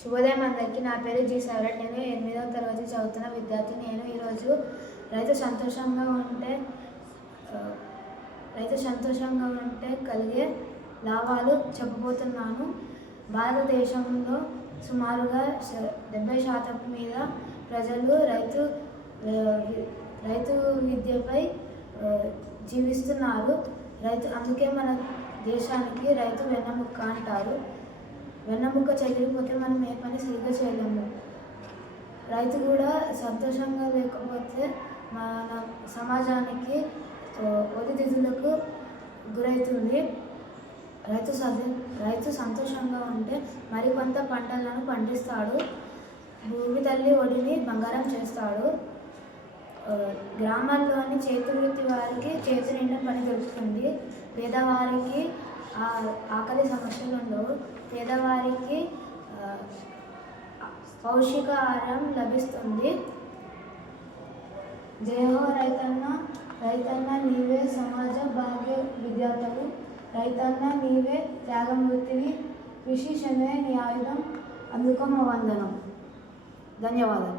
శుభోదయం అందరికీ. నా పేరు జి సైరట్. నేను 8వ తరగతి చదువుతున్న విద్యార్థి. నేను ఈరోజు రైతు సంతోషంగా ఉంటే కలిగే లాభాలు చెప్పబోతున్నాను. భారతదేశంలో సుమారుగా 70% మీద ప్రజలు రైతు విద్యపై జీవిస్తున్నారు. అందుకే మన దేశానికి రైతు వెన్నెముక్క అంటారు. వెన్నెముక్క చెదిరిపోతే మనం ఏ పని సరిగ్గా చేయలేము. రైతు కూడా సంతోషంగా లేకపోతే మన సమాజానికి ఒడిదుడుకులకు గురవుతుంది. రైతు సంతోషంగా ఉంటే మరికొంత పంటలను పండిస్తాడు. భూమి తల్లి ఒడిని బంగారం చేస్తాడు. గ్రామాల్లోని చేతివృత్తి వారికి చేతి నిండా పని దొరుకుతుంది. పేదవారికి ఆకలి సమస్యలు ఉండవు. పేదవారికి పౌష్టికాహారం లభిస్తుంది. జై హో రైతన్న, రైతన్న నీవే సమాజ భాగ్య విద్యార్థులు, రైతన్న నీవే త్యాగమూర్తివి, కృషి శ్రమే నీ ఆయుధం, అందుకో మా వందనం. ధన్యవాదాలు.